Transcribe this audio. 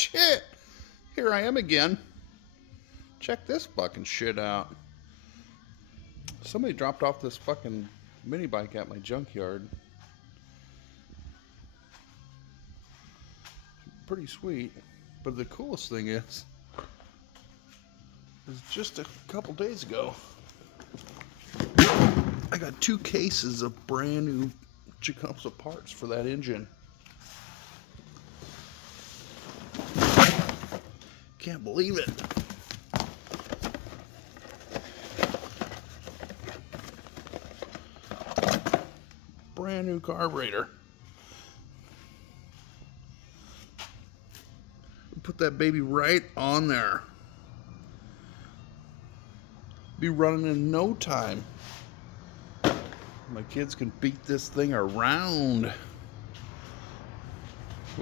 Shit! Here I am again. Check this fucking shit out. Somebody dropped off this fucking mini bike at my junkyard. Pretty sweet. But the coolest thing is just a couple days ago, I got 2 cases of brand new Tecumseh parts for that engine. Can't believe it. Brand new carburetor. Put that baby right on there. Be running in no time. My kids can beat this thing around.